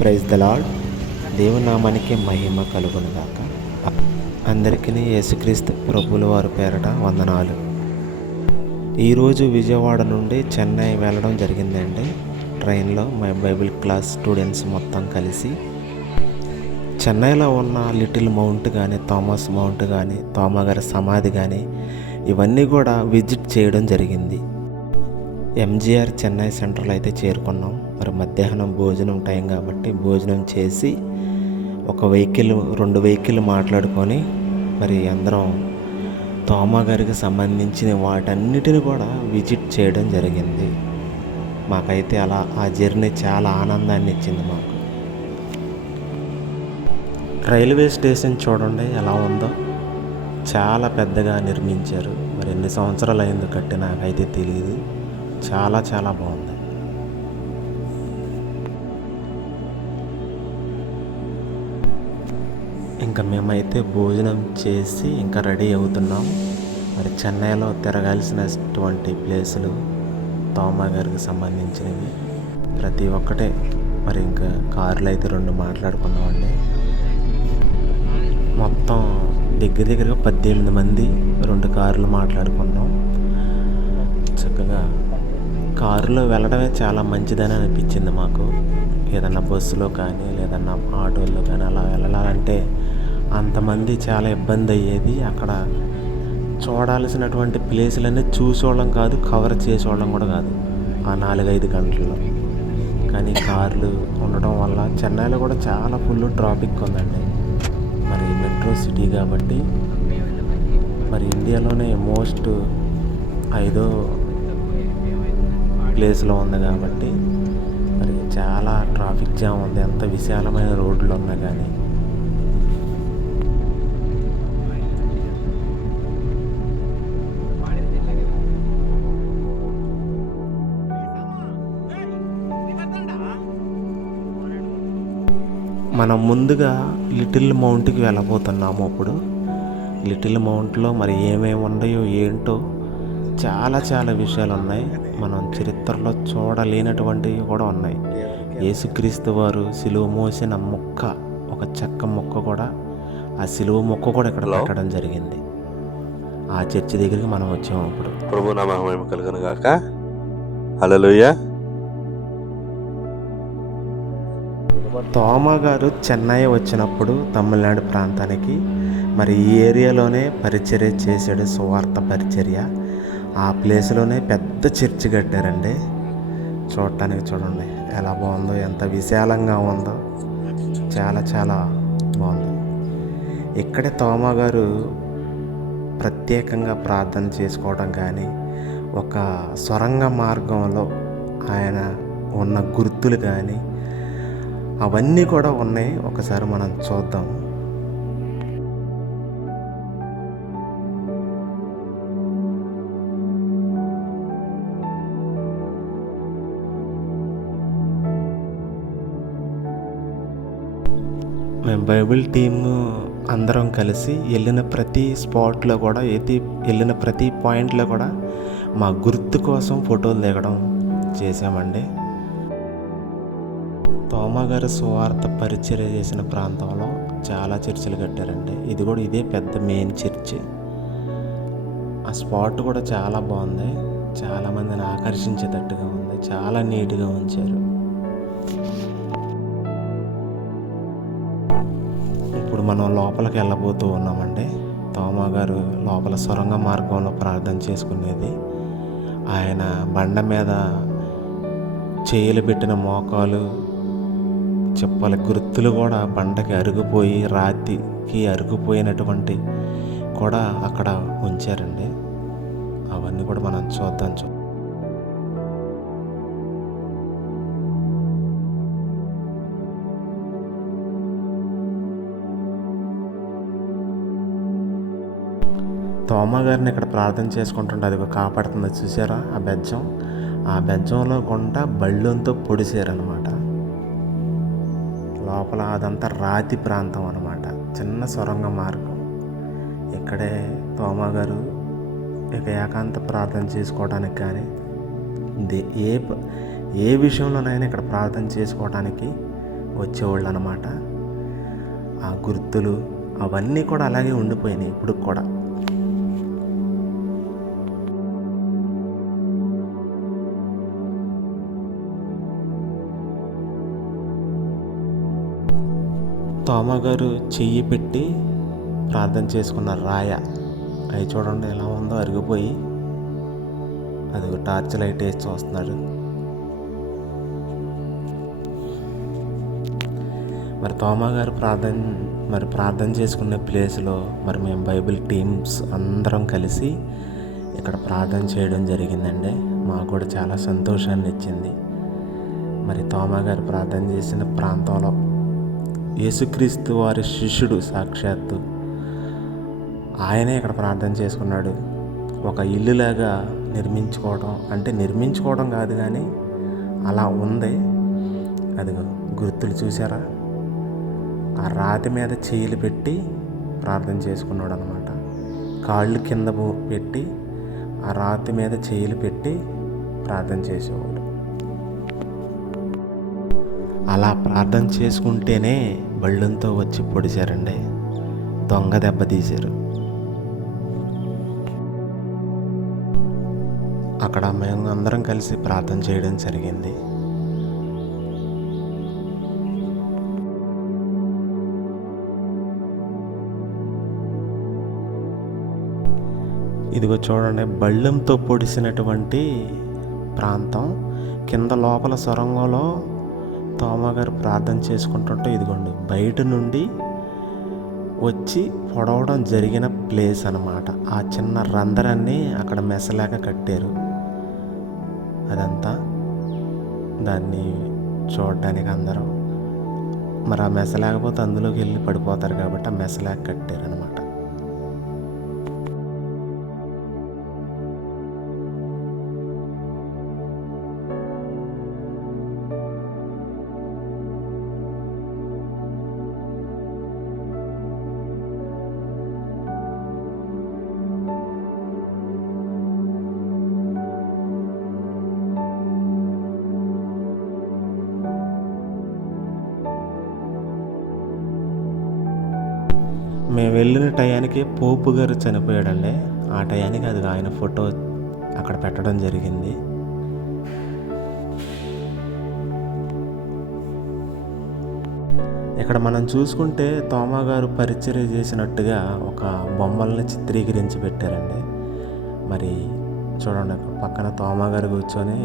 Praise the lord. దేవుని నామానికి మహిమ కలుగునుగాక. అందరికీ యేసుక్రీస్తు ప్రభువుల వారి పేరట వందనాలు. ఈరోజు విజయవాడ నుండి చెన్నై వెళ్ళడం జరిగిందండి. ట్రైన్లో మై బైబిల్ క్లాస్ స్టూడెంట్స్ మొత్తం కలిసి చెన్నైలో ఉన్న లిటిల్ మౌంట్ కానీ, థామస్ మౌంట్ కానీ, తోమా గారి సమాధి కానీ ఇవన్నీ కూడా విజిట్ చేయడం జరిగింది. ఎంజీఆర్ చెన్నై సెంట్రల్ అయితే చేరుకున్నాం. మరి మధ్యాహ్నం భోజనం టైం కాబట్టి భోజనం చేసి ఒక రెండు వెహికల్ మాట్లాడుకొని మరి అందరం తోమా గారికి సంబంధించిన వాటన్నిటిని కూడా విజిట్ చేయడం జరిగింది. మాకైతే అలా ఆ జర్నీ చాలా ఆనందాన్ని ఇచ్చింది మాకు. రైల్వే స్టేషన్ చూడండి ఎలా ఉందో, చాలా పెద్దగా నిర్మించారు. మరి ఎన్ని సంవత్సరాలు అయిందో కట్టి నాకైతే తెలియదు. చాలా చాలా బాగుంది. ఇంకా మేమైతే భోజనం చేసి ఇంకా రెడీ అవుతున్నాం. మరి చెన్నైలో తిరగాల్సినటువంటి ప్లేసులు తోమా గారికి సంబంధించినవి ప్రతి ఒక్కటే. మరి ఇంకా కార్లు అయితే 2 మాట్లాడుకున్నామండి. మొత్తం దగ్గరగా 18 మంది 2 కార్లు మాట్లాడుకున్నాం. చక్కగా కారులో వెళ్ళడమే చాలా మంచిదని అనిపించింది మాకు. ఏదన్నా బస్సులో కానీ లేదన్నా ఆటోల్లో కానీ అలా వెళ్ళాలంటే అంతమంది చాలా ఇబ్బంది అయ్యేది. అక్కడ చూడాల్సినటువంటి ప్లేసులన్నీ చూసేవాళ్ళం కాదు, కవర్ చేసేవాళ్ళం కూడా కాదు ఆ 4-5 గంటల్లో. కానీ కార్లు ఉండడం వల్ల చెన్నైలో కూడా చాలా ఫుల్ ట్రాఫిక్ ఉందండి. మరి మెట్రో సిటీ కాబట్టి మరి ఇండియాలోనే మోస్ట్ 5వ ప్లేస్లో ఉంది కాబట్టి మరి చాలా ట్రాఫిక్ జామ్ ఉంది. ఎంత విశాలమైన రోడ్లు ఉన్నా కానీ. మనం ముందుగా లిటిల్ మౌంట్కి వెళ్ళబోతున్నాము. అప్పుడు లిటిల్ మౌంట్లో మరి ఏమేమి ఉన్నాయో ఏంటో చాలా చాలా విషయాలు ఉన్నాయి. మనం చరిత్రలో చూడలేనటువంటివి కూడా ఉన్నాయి. యేసుక్రీస్తు వారు సిలువ మోసిన మొక్క, ఒక చెక్క మొక్క కూడా, ఆ సిలువ మొక్క కూడా ఇక్కడ పెట్టడం జరిగింది. ఆ చర్చి దగ్గరికి మనం వచ్చాము. అప్పుడు ప్రభు నామ మహిమ కలుగును గాక. హల్లెలూయా. తోమా గారు చెన్నై వచ్చినప్పుడు తమిళనాడు ప్రాంతానికి మరి ఈ ఏరియాలోనే పరిచర్య చేశాడు, సువార్త పరిచర్య. ఆ ప్లేస్లోనే పెద్ద చర్చి కట్టారండి. చూడటానికి చూడండి ఎలా బాగుందో, ఎంత విశాలంగా ఉందో, చాలా చాలా బాగుంది. ఇక్కడే తోమా గారు ప్రత్యేకంగా ప్రార్థన చేసుకోవడం కానీ, ఒక సొరంగ మార్గంలో ఆయన ఉన్న గుర్తులు కానీ అవన్నీ కూడా ఉన్నాయి. ఒకసారి మనం చూద్దాం. మేము బైబిల్ టీము అందరం కలిసి వెళ్ళిన ప్రతి స్పాట్లో కూడా, వెళ్ళిన ప్రతి పాయింట్లో కూడా మా గుర్తు కోసం ఫోటోలు దిగడం చేసామండి. తోమా గారు సువార్త పరిచర్య చేసిన ప్రాంతంలో చాలా చర్చిలు కట్టారండి. ఇదే పెద్ద మెయిన్ చర్చి. ఆ స్పాట్ కూడా చాలా బాగుంది. చాలామందిని ఆకర్షించేటట్టుగా ఉంది. చాలా నీట్గా ఉంచారు. ఇప్పుడు మనం లోపలికి వెళ్ళబోతూ ఉన్నామండి. తోమా గారు లోపల సొరంగ మార్గంలో ప్రార్థన చేసుకునేది. ఆయన బండ మీద చేయలు పెట్టిన మోకాలు, చెప్పల గుర్తులు కూడా బండకి అరిగిపోయి, రాతికి అరిగిపోయినటువంటి కూడా అక్కడ ఉంచారండి. అవన్నీ కూడా మనం చూద్దాం. తోమా గారిని ఇక్కడ ప్రార్థన చేసుకుంటుంటే అది కాపాడుతుంది చూసారా ఆ బెజ్జం. ఆ బెజ్జంలో గుండా బళ్ళంతో పొడిసారనమాట. లోపల అదంతా రాతి ప్రాంతం అన్నమాట. చిన్న సొరంగ మార్గం. ఇక్కడే తోమా గారు ఇక ఏకాంత ప్రార్థన చేసుకోవడానికి కానీ, ఏ విషయంలోనైనా ఇక్కడ ప్రార్థన చేసుకోవడానికి వచ్చేవాళ్ళు అన్నమాట. ఆ గుర్తులు అవన్నీ కూడా అలాగే ఉండిపోయినాయి ఇప్పుడు కూడా. తోమా గారు చెయ్యి పెట్టి ప్రార్థన చేసుకున్న రాయ, అవి చూడండి ఎలా ఉందో, అరిగిపోయి. అది టార్చ్ లైట్ వేసి చూస్తున్నాడు. మరి తోమా గారు ప్రార్థన చేసుకునే ప్లేస్లో మేము బైబిల్ టీమ్స్ అందరం కలిసి ఇక్కడ ప్రార్థన చేయడం జరిగిందండి. మాకు కూడా చాలా సంతోషాన్ని ఇచ్చింది. మరి తోమా గారు ప్రార్థన చేసిన ప్రాంతంలో యేసుక్రీస్తు వారి శిష్యుడు సాక్షాత్తు ఆయనే ఇక్కడ ప్రార్థన చేసుకున్నాడు. ఒక ఇల్లులాగా నిర్మించుకోవడం కాదు కానీ అలా ఉంది. అది గుర్తులు చూసారా? ఆ రాతి మీద చేయిలు పెట్టి ప్రార్థన చేసుకున్నాడు అనమాట. కాళ్ళు కింద పెట్టి ఆ రాతి మీద చేయిలు పెట్టి ప్రార్థన చేసేవాడు. అలా ప్రార్థన చేసుకుంటేనే బళ్ళంతో వచ్చి పొడిచారండి. దొంగ దెబ్బతీశారు. అక్కడ మేము అందరం కలిసి ప్రార్థన చేయడం జరిగింది. ఇదిగో చూడండి, బళ్ళెంతో పొడిసినటువంటి ప్రాంతం కింద లోపల సొరంగంలో తోమా గారు ప్రార్థన చేసుకుంటుంటే ఇదిగోండి బయట నుండి వచ్చి పొడవడం జరిగిన ప్లేస్ అన్నమాట. ఆ చిన్న రంధ్రాన్ని అక్కడ మెసలాగా కట్టారు. అదంతా దాన్ని చూడడానికి అందరూ మరి ఆ మెస లేకపోతే అందులోకి వెళ్ళి పడిపోతారు కాబట్టి ఆ మెసలాగా కట్టారు అనమాట. మేము వెళ్ళిన టయానికి పోపు గారు చనిపోయాడండి. ఆ టయానికి అది ఆయన ఫోటో అక్కడ పెట్టడం జరిగింది. ఇక్కడ మనం చూసుకుంటే తోమా గారు పరిచర్య చేసినట్టుగా ఒక బొమ్మల్ని చిత్రీకరించి పెట్టారండి. మరి చూడండి, పక్కన తోమా గారు కూర్చొని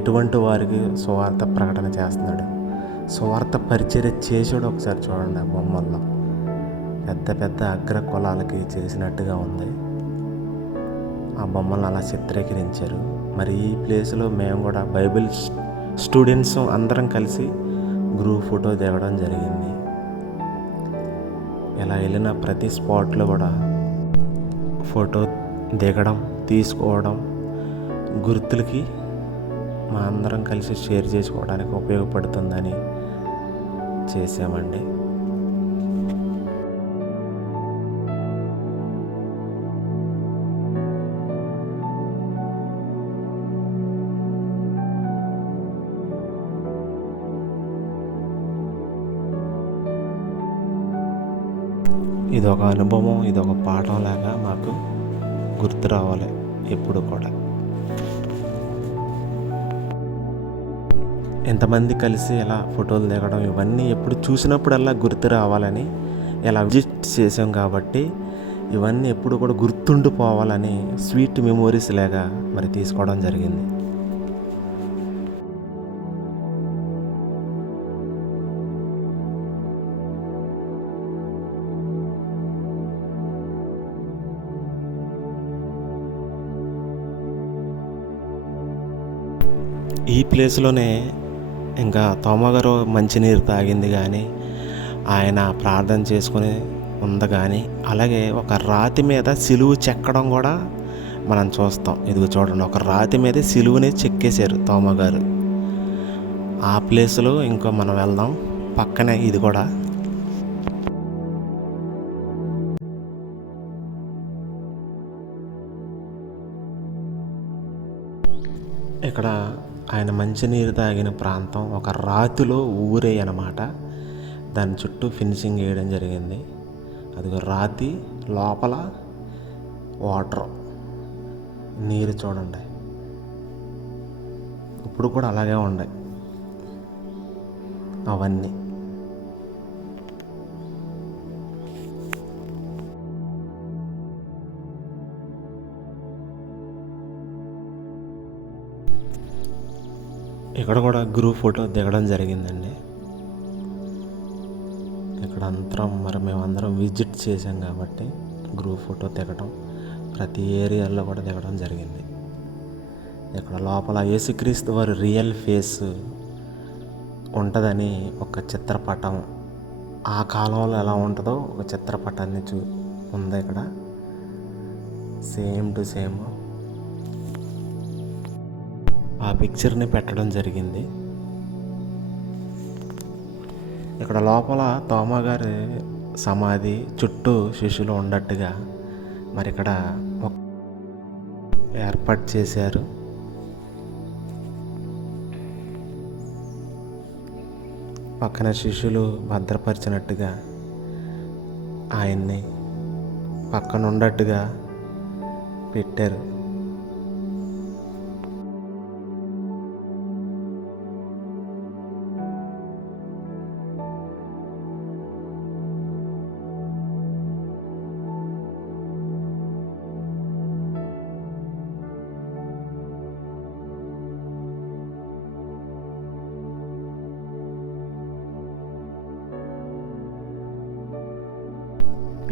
ఎటువంటి వారికి సువార్త ప్రకటన చేస్తున్నాడు, సువార్త పరిచర్య చేసాడు. ఒకసారి చూడండి, ఆ బొమ్మల్లో పెద్ద పెద్ద అగ్ర కులాలకి చేసినట్టుగా ఉంది. ఆ బొమ్మలను అలా చిత్రీకరించారు. మరి ఈ ప్లేస్లో మేము కూడా బైబిల్ స్టూడెంట్స్ అందరం కలిసి గ్రూప్ ఫోటో దిగడం జరిగింది. ఇలా వెళ్ళిన ప్రతి స్పాట్లో కూడా ఫోటో దిగడం, తీసుకోవడం గుర్తులకి మా అందరం కలిసి షేర్ చేసుకోవడానికి ఉపయోగపడుతుందని చేసామండి. ఇదొక అనుభవం, ఇదొక పాఠం లాగా మాకు గుర్తు రావాలి ఎప్పుడు కూడా. ఎంతమంది కలిసి ఇలా ఫోటోలు దిగడం ఇవన్నీ ఎప్పుడు చూసినప్పుడల్లా గుర్తు రావాలని ఇలా విజిట్ చేసాం కాబట్టి ఇవన్నీ ఎప్పుడు కూడా గుర్తుండిపోవాలని స్వీట్ మెమోరీస్ లాగా మరి తీసుకోవడం జరిగింది. ఈ ప్లేస్లోనే ఇంకా తోమా గారు మంచినీరు తాగింది కానీ, ఆయన ప్రార్థన చేసుకుని ఉంది కానీ, అలాగే ఒక రాతి మీద సిలువు చెక్కడం కూడా మనం చూస్తాం. ఇదిగో చూడండి, ఒక రాతి మీద సిలువుని చెక్కేశారు తోమా గారు. ఆ ప్లేస్లో ఇంకో మనం వెళ్దాం, పక్కనే ఇది కూడా. ఇక్కడ ఆయన మంచినీరు తాగిన ప్రాంతం ఒక రాతిలో ఊరే అన్నమాట. దాని చుట్టూ ఫినిషింగ్ వేయడం జరిగింది. అదిగో రాతి లోపల వాటర్, నీరు చూడండి, ఇప్పుడు కూడా అలాగే ఉన్నాయి అవన్నీ. ఇక్కడ కూడా గ్రూప్ ఫోటో దిగడం జరిగిందండి. ఇక్కడ అంతరం మరి మేమందరం విజిట్ చేసాం కాబట్టి గ్రూప్ ఫోటో దిగడం, ప్రతి ఏరియాలో కూడా దిగడం జరిగింది. ఇక్కడ లోపల యేసుక్రీస్తు వారి రియల్ ఫేస్ ఉంటుందని ఒక చిత్రపటం, ఆ కాలంలో ఎలా ఉంటుందో ఒక చిత్రపటాన్ని ఉంది ఇక్కడ, సేమ్ టు సేమ్ ఆ పిక్చర్ని పెట్టడం జరిగింది. ఇక్కడ లోపల తోమా గారి సమాధి చుట్టూ శిష్యులు ఉన్నట్టుగా మరి ఇక్కడ ఏర్పాటు చేశారు. పక్కన శిష్యులు భద్రపరిచినట్టుగా ఆయన్ని పక్కన ఉన్నట్టుగా పెట్టారు.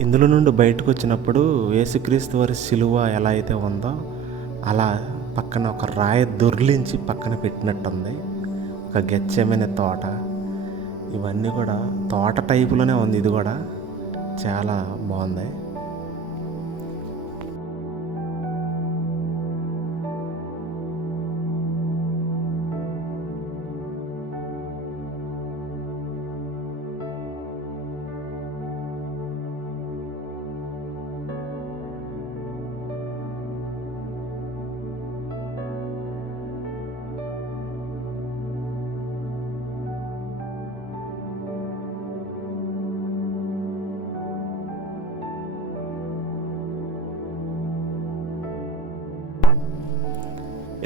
ఇందులో నుండి బయటకు వచ్చినప్పుడు యేసుక్రీస్తు వారి శిలువ ఎలా అయితే ఉందో అలా పక్కన ఒక రాయి దొర్లించి పక్కన పెట్టినట్టుంది. ఒక గెచ్చమైన తోట, ఇవన్నీ కూడా తోట టైపులోనే ఉంది. ఇది కూడా చాలా బాగుంది.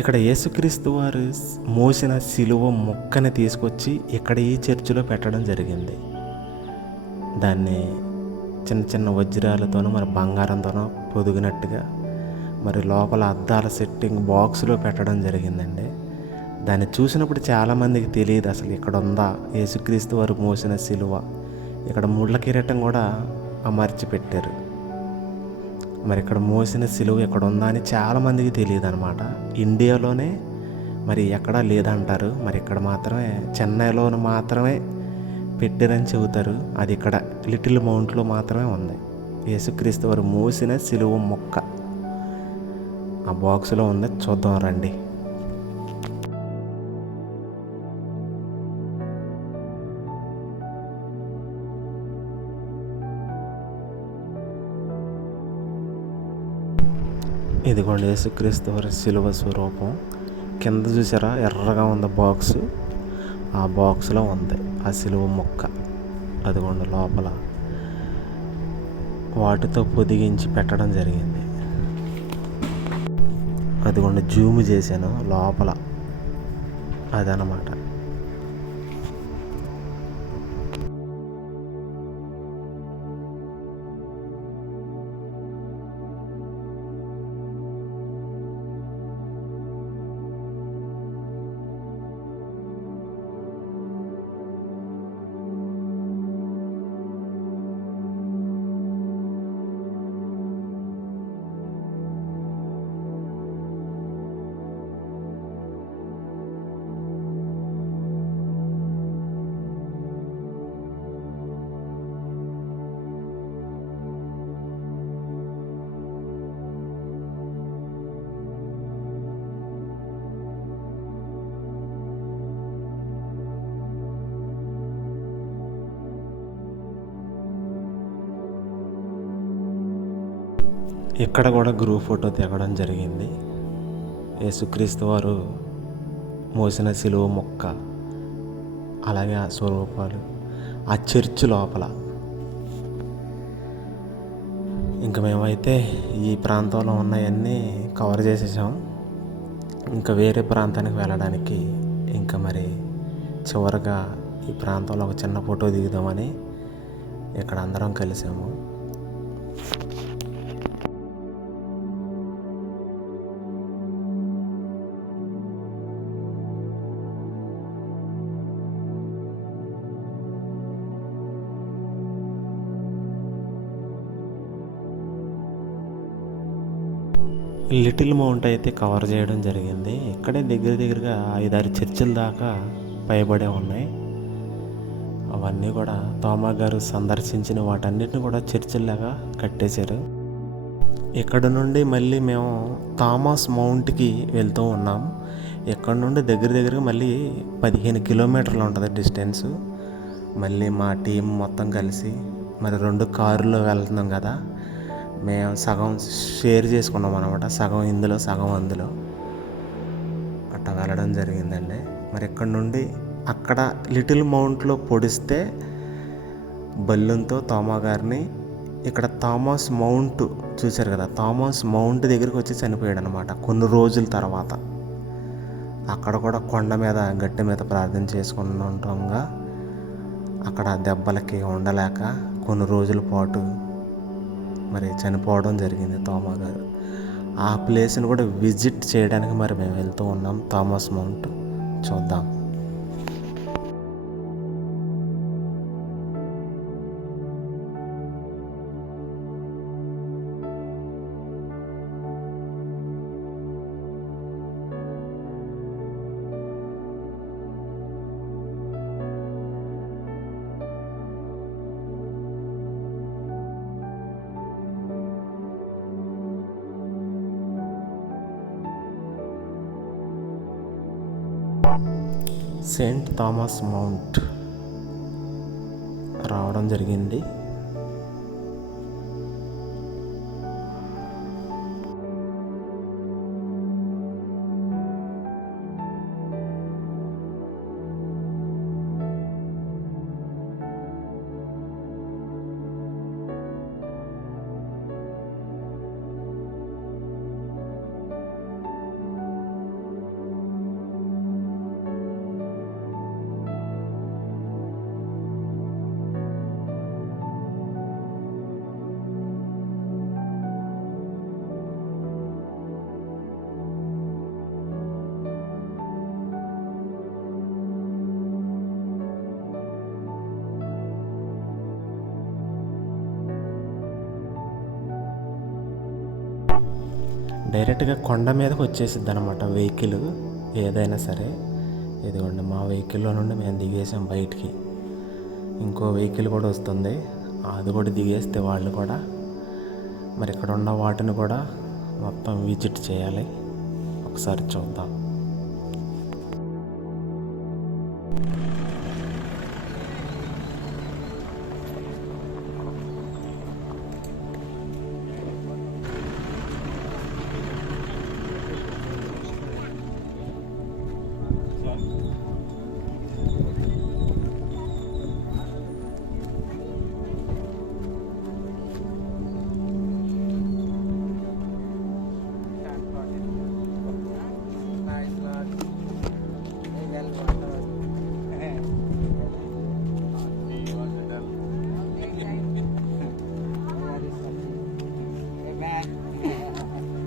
ఇక్కడ యేసుక్రీస్తు వారు మోసిన శిలువ మొక్కని తీసుకొచ్చి ఇక్కడ ఈ చర్చిలో పెట్టడం జరిగింది. దాన్ని చిన్న చిన్న వజ్రాలతోనూ మరి బంగారంతోనూ పొదిగినట్టుగా మరి లోపల అద్దాల సెట్టింగ్ బాక్స్లో పెట్టడం జరిగిందండి. దాన్ని చూసినప్పుడు చాలామందికి తెలియదు అసలు ఇక్కడ ఉందా యేసుక్రీస్తు వారు మోసిన శిలువ. ఇక్కడ ముళ్ళ కిరీటం కూడా అమర్చి పెట్టారు. మరి ఇక్కడ మోసిన సిలువ ఎక్కడ ఉందా అని చాలామందికి తెలియదు అనమాట. ఇండియాలోనే మరి ఎక్కడా లేదంటారు. మరి ఇక్కడ మాత్రమే చెన్నైలోను మాత్రమే పెట్టారని చెబుతారు. అది ఇక్కడ లిటిల్ మౌంట్లో మాత్రమే ఉంది. యేసుక్రీస్తు వారు మోసిన సిలువ మొక్క ఆ బాక్స్లో ఉంది. చూద్దాం రండి. ఇదిగోండి యేసుక్రీస్తు వారి శిలువ స్వరూపం. కింద చూసారా ఎర్రగా ఉంది బాక్స్, ఆ బాక్స్లో ఉంది ఆ శిలువ మొక్క. అదిగోండి లోపల వాటితో పొదిగించి పెట్టడం జరిగింది. అదిగోండి జూమ్ చేశాను లోపల, అదనమాట. ఇక్కడ కూడా గ్రూప్ ఫోటో దిగడం జరిగింది. యేసుక్రీస్తు వారు మోసిన శిలువ మొక్క, అలాగే ఆ స్వరూపాలు, ఆ చర్చ్ లోపల. ఇంకా మేమైతే ఈ ప్రాంతంలో ఉన్నవన్నీ కవర్ చేసేసాం. ఇంకా వేరే ప్రాంతానికి వెళ్ళడానికి ఇంకా మరి చివరిగా ఈ ప్రాంతంలో ఒక చిన్న ఫోటో దిగుదామని ఇక్కడ అందరం కలిసాము. లిటిల్ మౌంట్ అయితే కవర్ చేయడం జరిగింది. ఇక్కడే దగ్గరగా 5-6 చర్చిల దాకా పైబడే ఉన్నాయి. అవన్నీ కూడా తోమా గారు సందర్శించిన వాటన్నిటిని కూడా చర్చిల్లాగా కట్టేశారు. ఇక్కడ నుండి మళ్ళీ మేము థామస్ మౌంట్కి వెళ్తూ ఉన్నాం. ఇక్కడ నుండి దగ్గరగా మళ్ళీ 15 కిలోమీటర్లు ఉంటుంది డిస్టెన్స్. మళ్ళీ మా టీం మొత్తం కలిసి మరి 2 కారులో వెళ్తున్నాం కదా, మేము సగం షేర్ చేసుకున్నాం అనమాట. సగం ఇందులో సగం అందులో అట్లా వెళ్ళడం జరిగిందండి. మరి ఇక్కడ నుండి అక్కడ లిటిల్ మౌంట్లో పొడిస్తే బల్లూన్తో తోమా గారిని, ఇక్కడ థామస్ మౌంట్ చూశారు కదా, థామస్ మౌంట్ దగ్గరికి వచ్చి చనిపోయాడు అనమాట కొన్ని రోజుల తర్వాత. అక్కడ కూడా కొండ మీద గట్టి మీద ప్రార్థన చేసుకుంటుండగా అక్కడ దెబ్బలకి ఉండలేక కొన్ని రోజుల పాటు మరి చనిపోవడం జరిగింది తోమా గారు. ఆ ప్లేస్ని కూడా విజిట్ చేయడానికి మరి మేము వెళ్తూ ఉన్నాం. థామస్ మౌంట్ చూద్దాం. సెయింట్ థామస్ మౌంట్ రావడం జరిగింది. డైరెక్ట్గా కొండ మీదకి వచ్చేసిద్ది అనమాట వెహికల్ ఏదైనా సరే. ఇదిగోండి మా వెహికల్లో నుండి మేము దిగేసాం బయటికి. ఇంకో వెహికల్ కూడా వస్తుంది, అది కూడా దిగేస్తే వాళ్ళు కూడా మరి ఇక్కడ ఉన్న వాటిని కూడా మొత్తం విజిట్ చేయాలి. ఒకసారి చూద్దాం.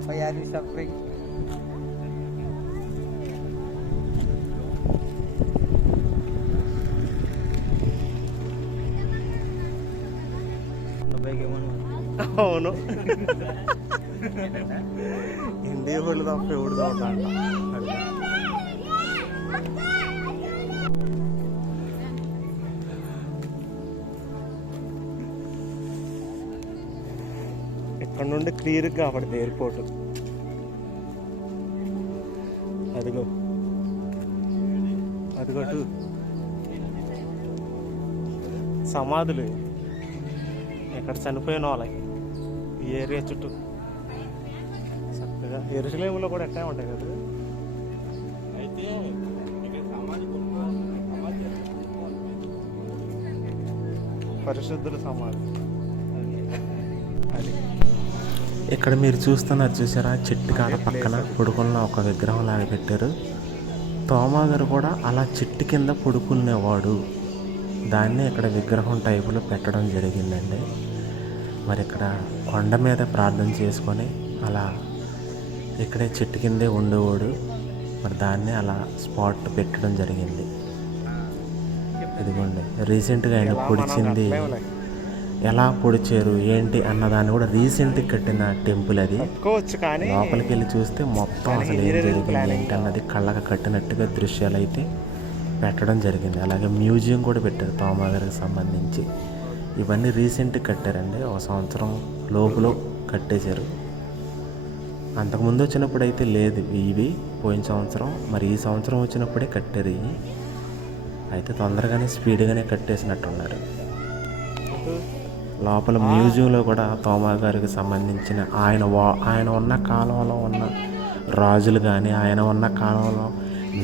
Why are you suffering? అవును, ఇండియా వాళ్ళు తప్ప ఎవడు చూడాలంట. ఇక్కడ నుండి క్లియర్గా కాబట్టి ఎయిర్పోర్ట్ అదిగో అదిగోటు సమాధులు ఇక్కడ చనిపోయిన వాళ్ళకి ఈ ఏరియా చుట్టూ చక్కగా. యెరూషలేములో కూడా ఎట్లా ఉంటాయి కదా. అయితే పరిశుద్ధుల సమాధి. అది ఇక్కడ మీరు చూస్తున్నారు చూసారా, చెట్టు కాడ పక్కన పడుకున్న ఒక విగ్రహం లాగా పెట్టారు. తోమా గారు కూడా అలా చెట్టు కింద పడుకునేవాడు. దాన్ని ఇక్కడ విగ్రహం టైపులో పెట్టడం జరిగిందండి. మరి ఇక్కడ కొండ మీద ప్రార్థన చేసుకొని అలా ఇక్కడే చెట్టు కిందే ఉండేవాడు. మరి దాన్ని అలా స్పాట్ పెట్టడం జరిగింది. ఇదిగోండి, రీసెంట్గా ఆయన పొడిచింది, ఎలా పొడిచారు ఏంటి అన్నదాన్ని కూడా రీసెంట్గా కట్టిన టెంపుల్ అది. కట్టుకోవచ్చు కానీ లోపలికి వెళ్ళి చూస్తే మొత్తం అసలు ఏం జరిగింది ఏంటి అన్నది కళ్ళకి కట్టినట్టుగా దృశ్యాలు అయితే పెట్టడం జరిగింది. అలాగే మ్యూజియం కూడా పెట్టారు తోమా గారికి సంబంధించి. ఇవన్నీ రీసెంట్గా కట్టారండి, ఒక సంవత్సరం లోపులో కట్టేశారు. అంతకుముందు వచ్చినప్పుడు అయితే లేదు ఇవి, పోయిన సంవత్సరం. మరి ఈ సంవత్సరం వచ్చినప్పుడే కట్టారు ఇవి. అయితే తొందరగానే స్పీడ్గానే కట్టేసినట్టున్నారు. లోపల మ్యూజియంలో కూడా తోమా గారికి సంబంధించిన ఆయన ఉన్న కాలంలో ఉన్న రాజులు కానీ, ఆయన ఉన్న కాలంలో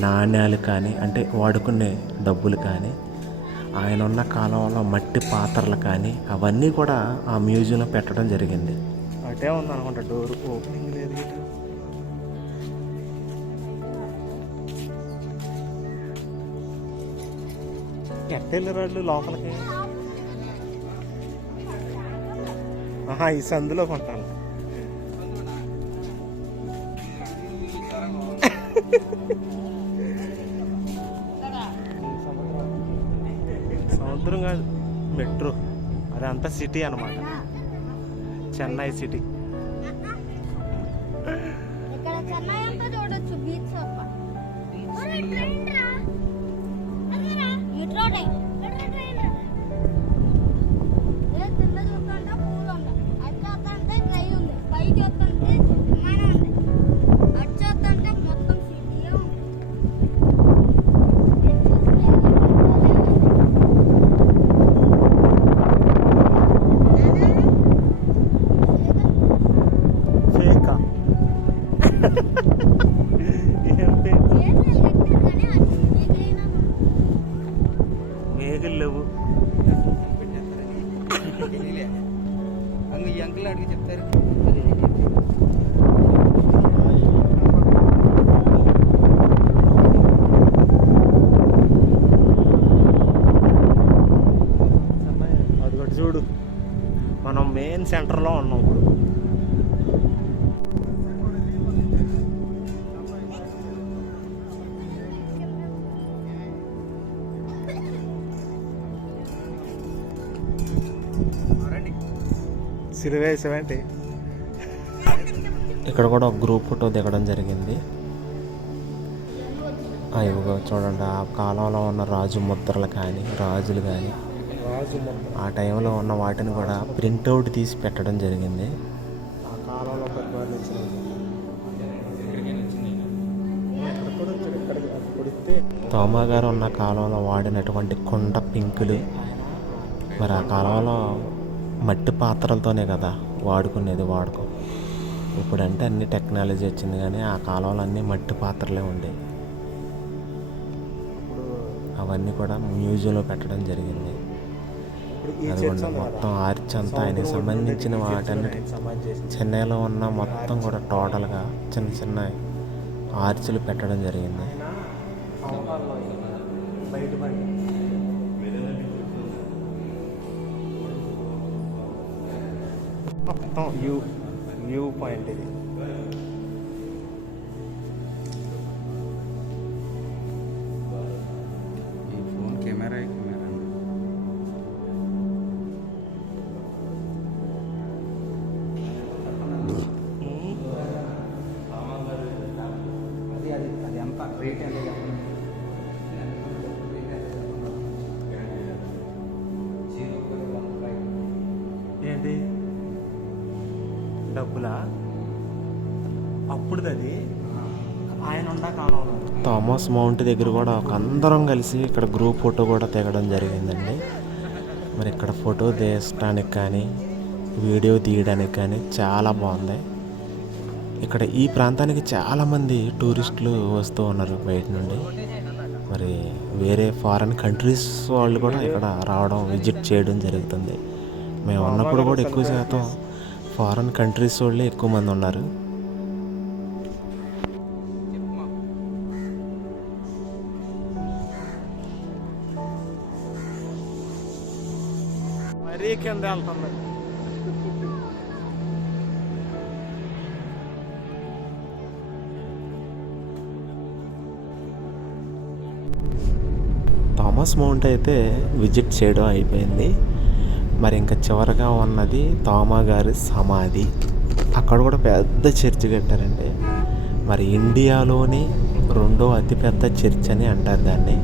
నాణ్యాలు కానీ, అంటే వాడుకునే డబ్బులు కానీ, ఆయన ఉన్న కాలంలో మట్టి పాత్రలు కానీ, అవన్నీ కూడా ఆ మ్యూజియంలో పెట్టడం జరిగింది. అటే ఉంది అనుకుంటా, డోర్ ఓపెనింగ్ లేదు. ఎట్టెళ్ళరాళ్ళు లోపలికి. ఈ సందులో కొంటాను. సముద్రం కాదు, మెట్రో. అదంతా సిటీ అన్నమాట, చెన్నై సిటీ. మేఘలు లేవు. ఈ అంకుల్ అడిగి చెప్తారు. అదిగోటి చూడు, మనం మెయిన్ సెంటర్లో ఉన్నాం ఇప్పుడు. సిరివేసేవేంటి? ఇక్కడ కూడా ఒక గ్రూప్ ఫోటో దిగడం జరిగింది. ఇవిగో చూడండి, ఆ కాలంలో ఉన్న రాజు ముద్రలు కానీ, రాజులు కానీ, ఆ టైంలో ఉన్న వాటిని కూడా ప్రింట్అవుట్ తీసి పెట్టడం జరిగింది. ఆ కాలంలో తోమా గారు ఉన్న కాలంలో వాడినటువంటి కుండ పింకులు. మరి ఆ కాలంలో మట్టి పాత్రలతోనే కదా వాడుకునేది వాడుకో. ఇప్పుడంటే అన్ని టెక్నాలజీ వచ్చింది, కానీ ఆ కాలంలో అన్నీ మట్టి పాత్రలే ఉండేవి. అవన్నీ కూడా మ్యూజియంలో పెట్టడం జరిగింది. అదిగోండి, మొత్తం ఆర్చ్ అంతా ఆయనకి సంబంధించిన వాటన్నిటి చెన్నైలో ఉన్న మొత్తం కూడా టోటల్గా చిన్న చిన్న ఆర్చ్లు పెట్టడం జరిగింది. మొత్తం వ్యూ పాయింట్ ఇది. ఈ ఫోన్ కెమెరా అది ఎంత రేట్ ఎంత ఏంటి డబ్బులా? అప్పుడుది అది ఆయన ఉండా కాలంలో. థామస్ మౌంట్ దగ్గర కూడా ఒక అందరం కలిసి ఇక్కడ గ్రూప్ ఫోటో కూడా దిగడం జరిగిందండి. మరి ఇక్కడ ఫోటో తీయడానికి కానీ, వీడియో తీయడానికి కానీ చాలా బాగుంది. ఇక్కడ ఈ ప్రాంతానికి చాలామంది టూరిస్టులు వస్తూ ఉన్నారు బయట నుండి. మరి వేరే ఫారెన్ కంట్రీస్ వాళ్ళు కూడా ఇక్కడ రావడం విజిట్ చేయడం జరుగుతుంది. మేము ఉన్నప్పుడు కూడా ఎక్కువ శాతం ఫారెన్ కంట్రీస్ వాళ్ళే ఎక్కువ మంది ఉన్నారు. మరీ కింద వెళ్తుంది. థామస్ మౌంట్ అయితే విజిట్ చేయడం అయిపోయింది. మరి ఇంకా చివరగా ఉన్నది తోమా గారి సమాధి. అక్కడ కూడా పెద్ద చర్చ్ కట్టారండి. మరి ఇండియాలోని రెండో అతిపెద్ద చర్చ్ అని అంటారు దాన్ని.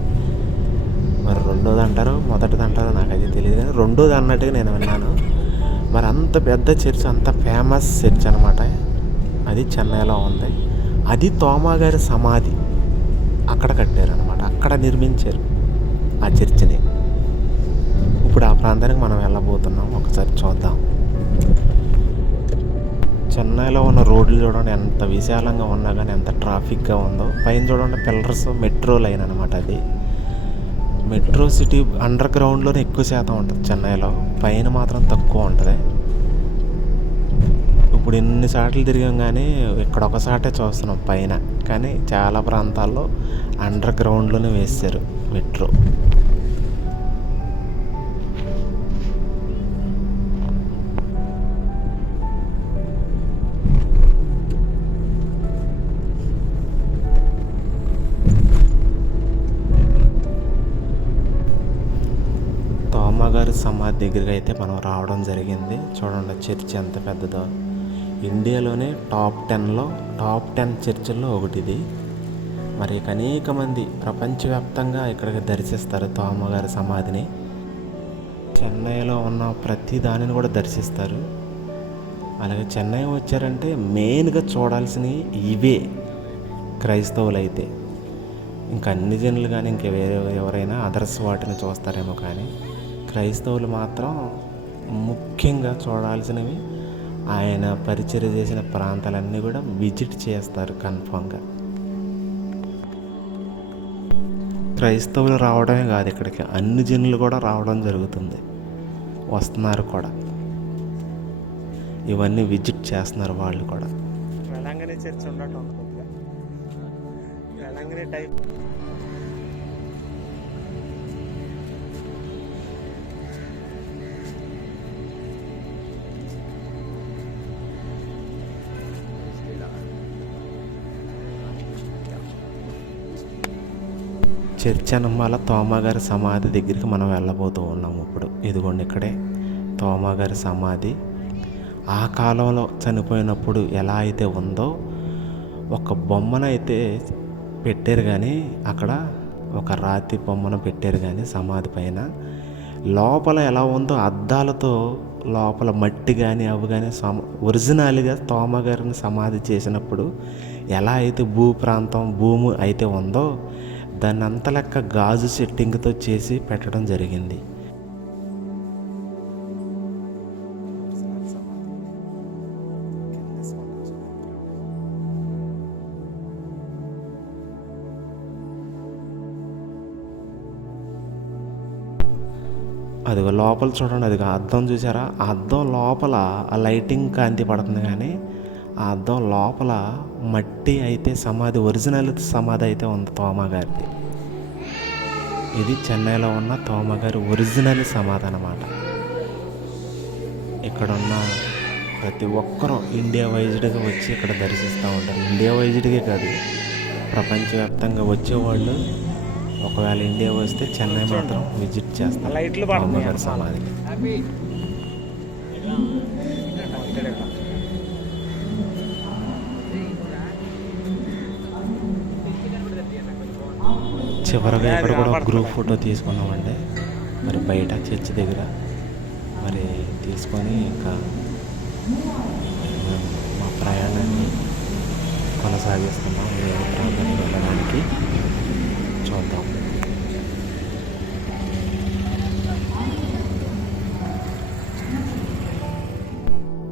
మరి రెండోది అంటారో మొదటిది అంటారో నాకైతే తెలియదు, కానీ రెండోది అన్నట్టుగా నేను విన్నాను. మరి అంత పెద్ద చర్చ్, అంత ఫేమస్ చర్చ్ అనమాట. అది చెన్నైలో ఉంది. అది తోమా గారి సమాధి అక్కడ కట్టారనమాట. అక్కడ నిర్మించారు ఆ చర్చిని. ఇప్పుడు ఆ ప్రాంతానికి మనం వెళ్ళబోతున్నాం. ఒకసారి చూద్దాం. చెన్నైలో ఉన్న రోడ్లు చూడండి ఎంత విశాలంగా ఉన్నా కానీ ఎంత ట్రాఫిక్గా ఉందో. పైన చూడండి పిల్లర్స్, మెట్రో లైన్ అనమాట. అది మెట్రో సిటీ అండర్ గ్రౌండ్లోనే ఎక్కువ శాతం ఉంటుంది చెన్నైలో, పైన మాత్రం తక్కువ ఉంటుంది. ఇప్పుడు ఎన్నిసార్లు తిరిగాం కానీ ఇక్కడ ఒకసాటే చూస్తున్నాం పైన, కానీ చాలా ప్రాంతాల్లో అండర్ గ్రౌండ్లోనే వేసారు మెట్రో. తోమా గారి సమాధి దగ్గరికి అయితే మనం రావడం జరిగింది. చూడండి చర్చ్ ఎంత పెద్దదో. ఇండియాలోనే టాప్ 10 చర్చిల్లో ఒకటి ఇది. మరి అనేక మంది ప్రపంచవ్యాప్తంగా ఇక్కడికి దర్శిస్తారు తోమా గారి సమాధిని. చెన్నైలో ఉన్న ప్రతి దానిని కూడా దర్శిస్తారు. అలాగే చెన్నై వచ్చారంటే మెయిన్గా చూడాల్సినవి ఇవే క్రైస్తవులు అయితే. ఇంకా అన్ని జనులు కానీ ఇంకా వేరే ఎవరైనా అదర్స్ వాటిని చూస్తారేమో, కానీ క్రైస్తవులు మాత్రం ముఖ్యంగా చూడాల్సినవి ఆయన పరిచర్య చేసిన ప్రాంతాలన్నీ కూడా విజిట్ చేస్తారు కన్ఫామ్గా. క్రైస్తవులు రావడమే కాదు, ఇక్కడికి అన్ని జనులు కూడా రావడం జరుగుతుంది, వస్తున్నారు కూడా. ఇవన్నీ విజిట్ చేస్తున్నారు వాళ్ళు కూడా. వేళంగిని చర్చ్ ఉండటం కొద్దిగా వేళంగిని టైప్. చర్చ్ అనమాల తోమా గారి సమాధి దగ్గరికి మనం వెళ్ళబోతూ ఉన్నాము ఇప్పుడు. ఇదిగోండి ఇక్కడే తోమా గారి సమాధి. ఆ కాలంలో చనిపోయినప్పుడు ఎలా అయితే ఉందో ఒక బొమ్మను అయితే పెట్టారు, కానీ అక్కడ ఒక రాతి బొమ్మను పెట్టారు, కానీ సమాధి పైన లోపల ఎలా ఉందో అద్దాలతో లోపల మట్టి కానీ అవి కానీ ఒరిజినల్గా తోమా గారిని సమాధి చేసినప్పుడు ఎలా అయితే భూమి అయితే ఉందో దాన్ని అంత లెక్క గాజు సెట్టింగ్తో చేసి పెట్టడం జరిగింది. అది లోపల చూడండి, అది అద్దం చూసారా? ఆ అద్దం లోపల ఆ లైటింగ్ కాంతి పడుతుంది, కానీ ఆ అద్దం లోపల మట్టి అయితే సమాధి, ఒరిజినల్ సమాధి అయితే ఉంది తోమా గారిది. ఇది చెన్నైలో ఉన్న తోమా గారి ఒరిజినల్ సమాధి అన్నమాట. ఇక్కడ ఉన్న ప్రతి ఒక్కరూ ఇండియా వైజ్డ్గా వచ్చి ఇక్కడ దర్శిస్తూ ఉంటారు. ఇండియా వైజ్డ్గే కాదు, ప్రపంచవ్యాప్తంగా వచ్చేవాళ్ళు ఒకవేళ ఇండియా వస్తే చెన్నై మాత్రం విజిట్ చేస్తారు తోమా గారి సమాధిని. చివరిగా ఇక్కడ కూడా గ్రూప్ ఫోటో తీసుకున్నామండి. మరి బయట చర్చ్ దగ్గర మరి తీసుకొని ఇంకా మా ప్రయాణాన్ని కొనసాగిస్తున్నాం వేరే ప్రాంతానికి వెళ్ళడానికి. చూద్దాం.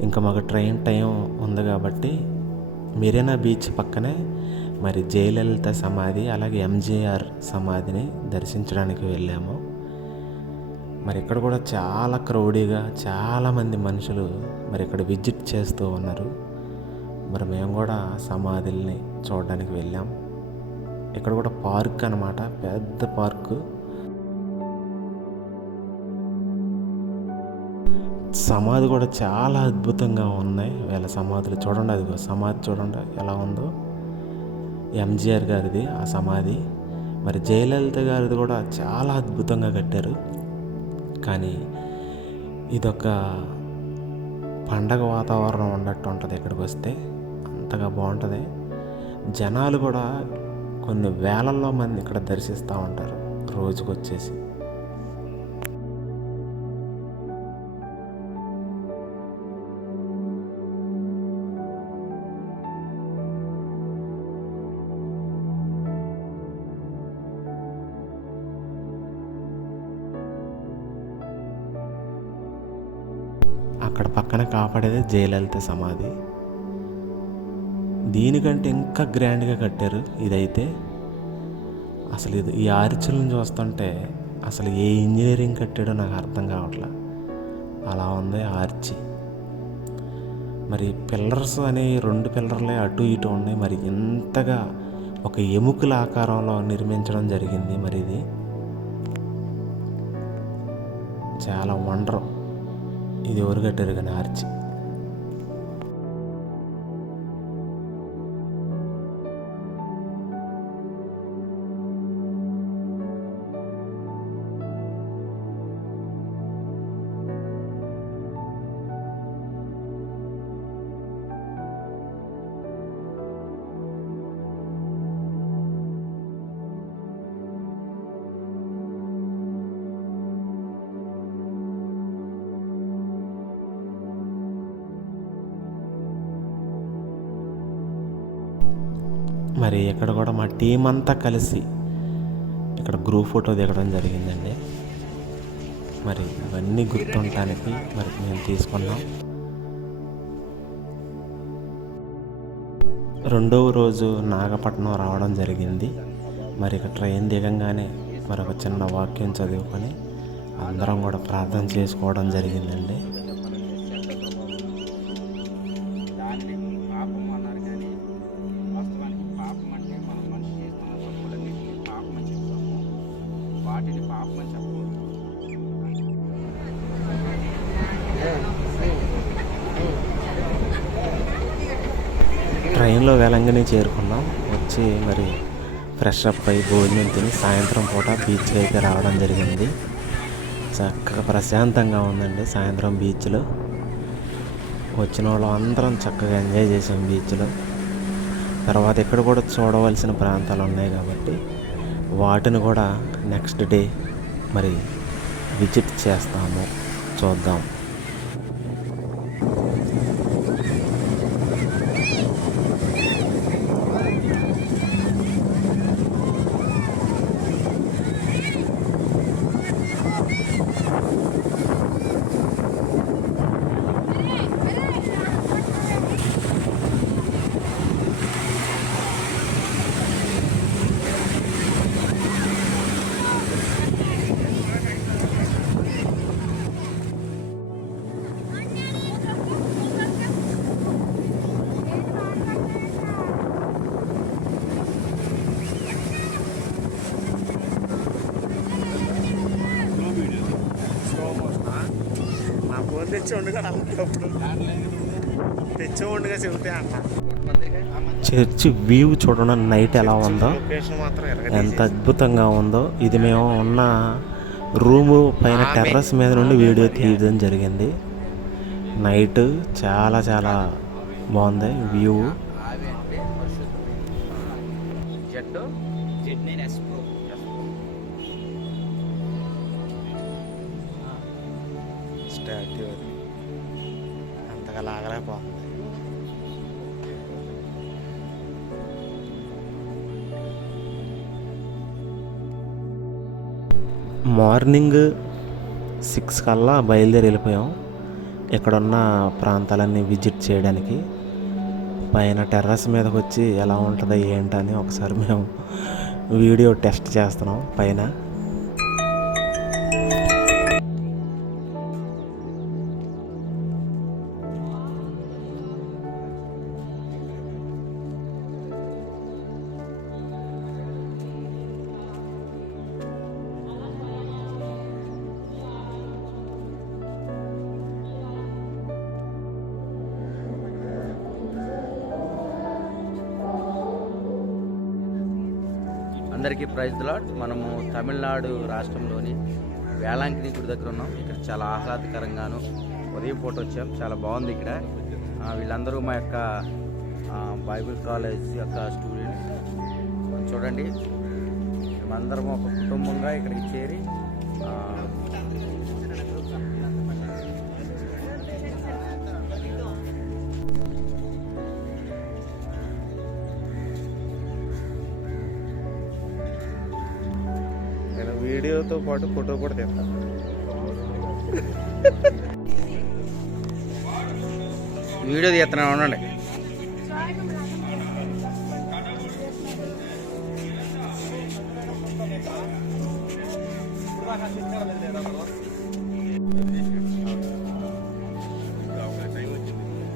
ఇంకా మాకు ట్రైన్ టైం ఉంది కాబట్టి మెరీనా బీచ్ పక్కనే మరి జయలలిత సమాధి అలాగే ఎంజీఆర్ సమాధిని దర్శించడానికి వెళ్ళాము. మరి ఇక్కడ కూడా చాలా క్రౌడీగా చాలామంది మనుషులు మరి ఇక్కడ విజిట్ చేస్తూ ఉన్నారు. మరి మేము కూడా సమాధుల్ని చూడడానికి వెళ్ళాం. ఇక్కడ కూడా పార్క్ అన్నమాట, పెద్ద పార్కు. సమాధి కూడా చాలా అద్భుతంగా ఉన్నాయి. వీళ్ళ సమాధులు చూడండి, అదిగో సమాధి చూడండి ఎలా ఉందో. ఎంజీఆర్ గారిది ఆ సమాధి. మరి జయలలిత గారిది కూడా చాలా అద్భుతంగా కట్టారు. కానీ ఇదొక పండగ వాతావరణం ఉన్నట్టు ఉంటుంది. ఇక్కడికి వస్తే అంతగా బాగుంటుంది. జనాలు కూడా కొన్ని వేలల్లో మంది ఇక్కడ దర్శిస్తూ ఉంటారు రోజుకు వచ్చేసి. అక్కడ పక్కన కాపాడేది జయలలిత సమాధి. దీనికంటే ఇంకా గ్రాండ్గా కట్టారు ఇదైతే. అసలు ఈ ఆర్చులను చూస్తుంటే అసలు ఏ ఇంజనీరింగ్ కట్టాడో నాకు అర్థం కావట్లా, అలా ఉంది ఆర్చి. మరి పిల్లర్స్ అనే 2 పిల్లర్లే అటు ఇటు ఉన్నాయి. మరి ఇంతగా ఒక ఎముకల ఆకారంలో నిర్మించడం జరిగింది. మరి ఇది చాలా వండర్. ఇది ఎవరు కట్టారు కానీ ఆర్చి. మరి ఇక్కడ కూడా మా టీం అంతా కలిసి ఇక్కడ గ్రూప్ ఫోటో దిగడం జరిగిందండి. మరి అవన్నీ గుర్తుండటానికి మరి మేము తీసుకున్నాం. 2వ రోజు నాగపట్నం రావడం జరిగింది. మరి ఇక ట్రైన్ దిగంగానే మరి ఒక చిన్న వాక్యం చదువుకొని అందరం కూడా ప్రార్థన చేసుకోవడం జరిగిందండి. దాన్ని పాపం అన్నారు, కానీ వాస్తవానికి పాపం అంటే మనం మనిషి చేస్తున్న తప్పులన్నింటినీ పాపం అని చెప్తాము. వాటిని పాపం అని చెప్పకూడదు. ట్రైన్లో వేలంగిని చేరుకున్నాం. వచ్చి మరి ఫ్రెష్ అప్ అయి భోజనం తిని సాయంత్రం పూట బీచ్కి అయితే రావడం జరిగింది. చక్కగా ప్రశాంతంగా ఉందండి సాయంత్రం బీచ్లో. వచ్చిన వాళ్ళు అందరం చక్కగా ఎంజాయ్ చేసాం బీచ్లో. తర్వాత ఇక్కడ కూడా చూడవలసిన ప్రాంతాలు ఉన్నాయి కాబట్టి వాటిని కూడా నెక్స్ట్ డే మరి విజిట్ చేస్తాము, చూద్దాం. చర్చి వ్యూ చూడండి నైట్ ఎలా ఉందో, ఎంత అద్భుతంగా ఉందో. ఇది మేము ఉన్న రూము పైన టెర్రస్ మీద నుండి వీడియో తీయడం జరిగింది. నైట్ చాలా చాలా బాగుంది వ్యూ. స్టాట్యూ అది అంతగా లాగలేకపోతుంది. మార్నింగ్ 6 కల్లా బయలుదేరి వెళ్ళిపోయాం ఇక్కడున్న ప్రాంతాలన్నీ విజిట్ చేయడానికి. పైన టెర్రస్ మీదకి వచ్చి ఎలా ఉంటుందో ఏంటని ఒకసారి మేము వీడియో టెస్ట్ చేస్తున్నాం పైన. అందరికీ ప్రైజ్ ది లార్డ్. మనము తమిళనాడు రాష్ట్రంలోని వేలాంకిని గుడి దగ్గర ఉన్నాం. ఇక్కడ చాలా ఆహ్లాదకరంగాను ఉదయం పూట వచ్చాం. చాలా బాగుంది ఇక్కడ. వీళ్ళందరూ మా యొక్క బైబిల్ కాలేజ్ యొక్క స్టూడెంట్స్. చూడండి, మేమందరం ఒక కుటుంబంగా ఇక్కడికి చేరి నేను వీడియోతో పాటు ఫోటో కూడా తీస్తాను. వీడియో తీస్తున్నాను, ఉండండి.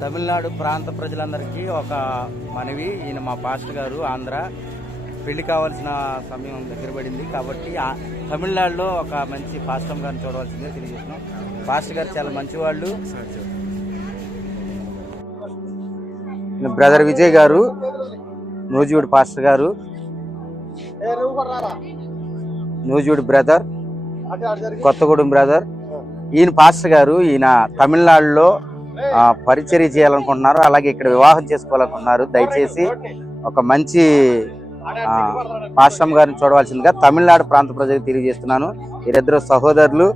తమిళనాడు ప్రాంత ప్రజలందరికీ ఒక మనవి. ఈయన మా పాస్టర్ గారు, ఆంధ్ర. పెళ్లి కావాల్సిన సమయం దగ్గర పడింది కాబట్టి తమిళనాడులో ఒక మంచి పాస్టర్ గారిని చూడవలసిందే తెలియజేస్తున్నాం. పాస్టర్ గారు చాలా మంచివాళ్ళు. బ్రదర్ విజయ్ గారు, నూజివీడు పాస్టర్ గారు, నూజివీడు బ్రదర్, కొత్తగూడెం బ్రదర్. ఈయన పాస్టర్ గారు. ఈయన తమిళనాడులో పరిచర్య చేయాలనుకుంటున్నారు, అలాగే ఇక్కడ వివాహం చేసుకోవాలనుకుంటున్నారు. దయచేసి ఒక మంచి పాస్టర్ గారిని చూడవలసిందిగా తమిళనాడు ప్రాంత ప్రజలకు తెలియజేస్తున్నాను. వీరిద్దరు సహోదరులు.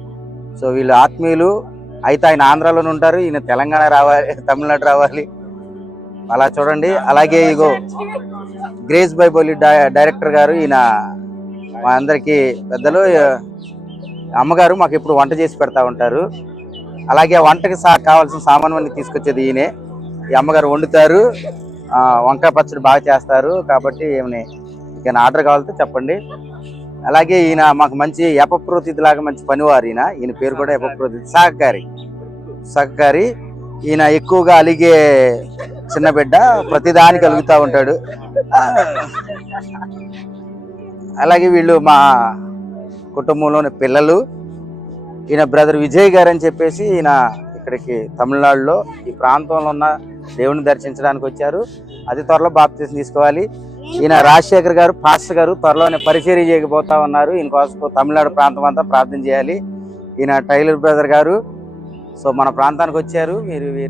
సో వీళ్ళు ఆత్మీయులు. అయితే ఆయన ఆంధ్రాలోనే ఉంటారు, ఈయన తెలంగాణ రావాలి, తమిళనాడు రావాలి. అలా చూడండి. అలాగే ఇగో గ్రేస్ బైబిల్ డైరెక్టర్ గారు, ఈయన మా అందరికీ పెద్దలు. అమ్మగారు మాకు ఎప్పుడు వంట చేసి పెడతా ఉంటారు. అలాగే వంటకి కావాల్సిన సామాన్లన్నీ తీసుకొచ్చేది ఈయనే. ఈ అమ్మగారు వండుతారు, వంకాయ పచ్చడి బాగా చేస్తారు. కాబట్టి ఏమని ఇక ఆర్డర్ కావాలంటే చెప్పండి. అలాగే ఈయన మాకు మంచి ఎపప్రోతిథి లాగా మంచి పనివారు. ఈయన పేరు కూడా ఎపప్రోతిథి, సహకారి. ఈయన ఎక్కువగా అలిగే చిన్న బిడ్డ, ప్రతిదానికి అలుగుతూ ఉంటాడు. అలాగే వీళ్ళు మా కుటుంబంలోని పిల్లలు. ఈయన బ్రదర్ విజయ్ గారు అని చెప్పేసి ఈయన ఇక్కడికి తమిళనాడులో ఈ ప్రాంతంలో ఉన్న దేవుని దర్శించడానికి వచ్చారు. అతి త్వరలో బాప్తిసం తీసుకోవాలి. ఈయన రాజశేఖర్ గారు, పాస్టర్ గారు త్వరలోనే పరిచర్య చేయకపోతా ఉన్నారు. ఈయన కోసం తమిళనాడు ప్రాంతం అంతా ప్రార్థన చేయాలి. ఈయన టైలర్ బ్రదర్ గారు. సో మన ప్రాంతానికి వచ్చారు. వీరిని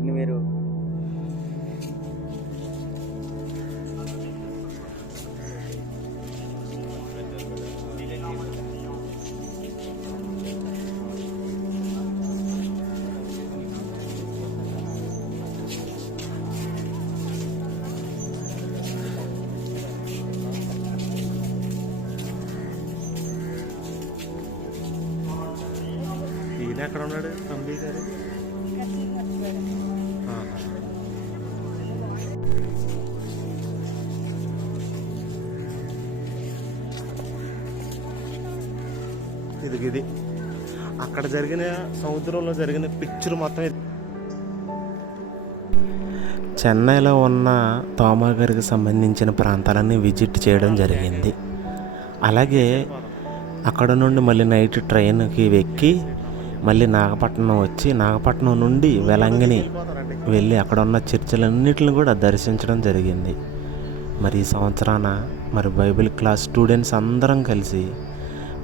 ఈయన ఎక్కడ ఉన్నాడు తంబి గారు? ఇది అక్కడ జరిగిన సముద్రంలో జరిగిన పిక్చర్ మొత్తం ఇది. చెన్నైలో ఉన్న తోమా గారికి సంబంధించిన ప్రాంతాలన్నీ విజిట్ చేయడం జరిగింది. అలాగే అక్కడ నుండి మళ్ళీ నైట్ ట్రైన్కి ఎక్కి మళ్ళీ నాగపట్నం వచ్చి నాగపట్నం నుండి వేలంగిని వెళ్ళి అక్కడ ఉన్న చర్చిలన్నిటిని కూడా దర్శించడం జరిగింది. మరి ఈ సంవత్సరాన మరి బైబిల్ క్లాస్ స్టూడెంట్స్ అందరం కలిసి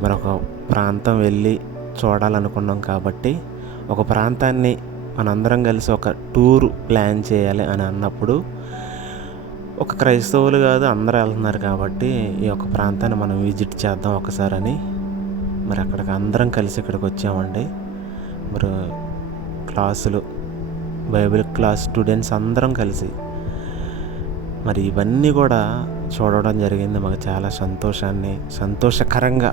మరొక ప్రాంతం వెళ్ళి చూడాలనుకున్నాం. కాబట్టి ఒక ప్రాంతాన్ని మనందరం కలిసి ఒక టూర్ ప్లాన్ చేయాలి అని అన్నప్పుడు ఒక క్రైస్తవులు కాదు అందరూ వెళ్తున్నారు కాబట్టి ఈ యొక్క ప్రాంతాన్ని మనం విజిట్ చేద్దాం ఒకసారి అని మరి అక్కడికి అందరం కలిసి ఇక్కడికి వచ్చామండి. మరి క్లాసులు బైబిల్ క్లాస్ స్టూడెంట్స్ అందరం కలిసి మరి ఇవన్నీ కూడా చూడడం జరిగింది. మాకు చాలా సంతోషకరంగా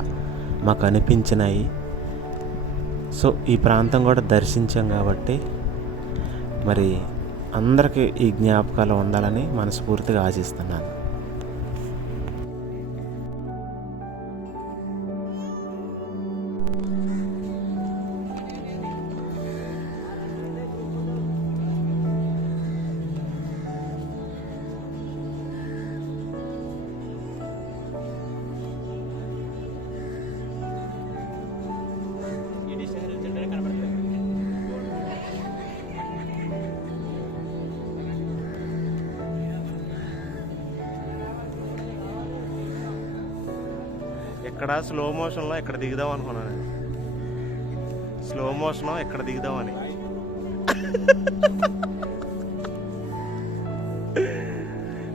మాకు అనిపించినాయి. సో ఈ ప్రాంతం కూడా దర్శించాం కాబట్టి మరి అందరికీ ఈ జ్ఞాపకాలు ఉండాలని మనస్ఫూర్తిగా ఆశిస్తున్నాను. ఇక్కడ స్లో మోషన్లో ఎక్కడ దిగుదాం అనుకున్నాను. స్లో మోషన్ ఎక్కడ దిగుదామని.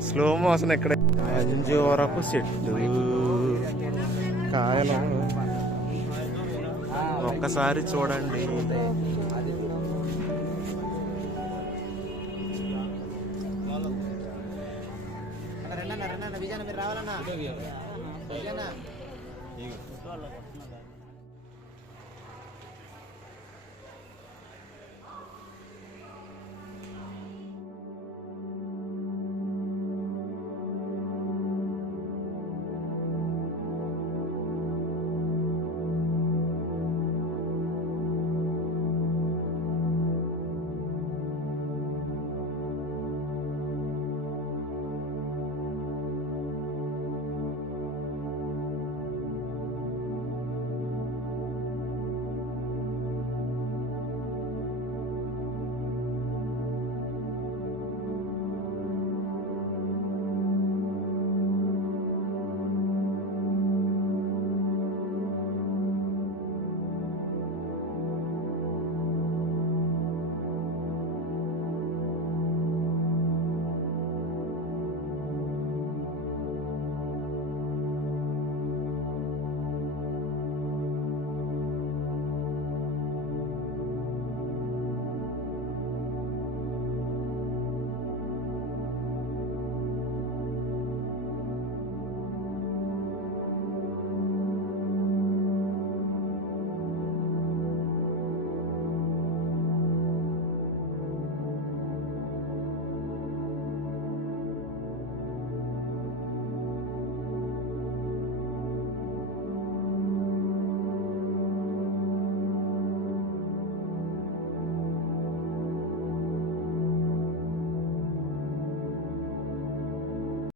స్లో మోషన్ ఎక్కడ, అంజూరపు చెట్టు కాయలు ఒక్కసారి చూడండి. విజయన మీరు రావాలన్నా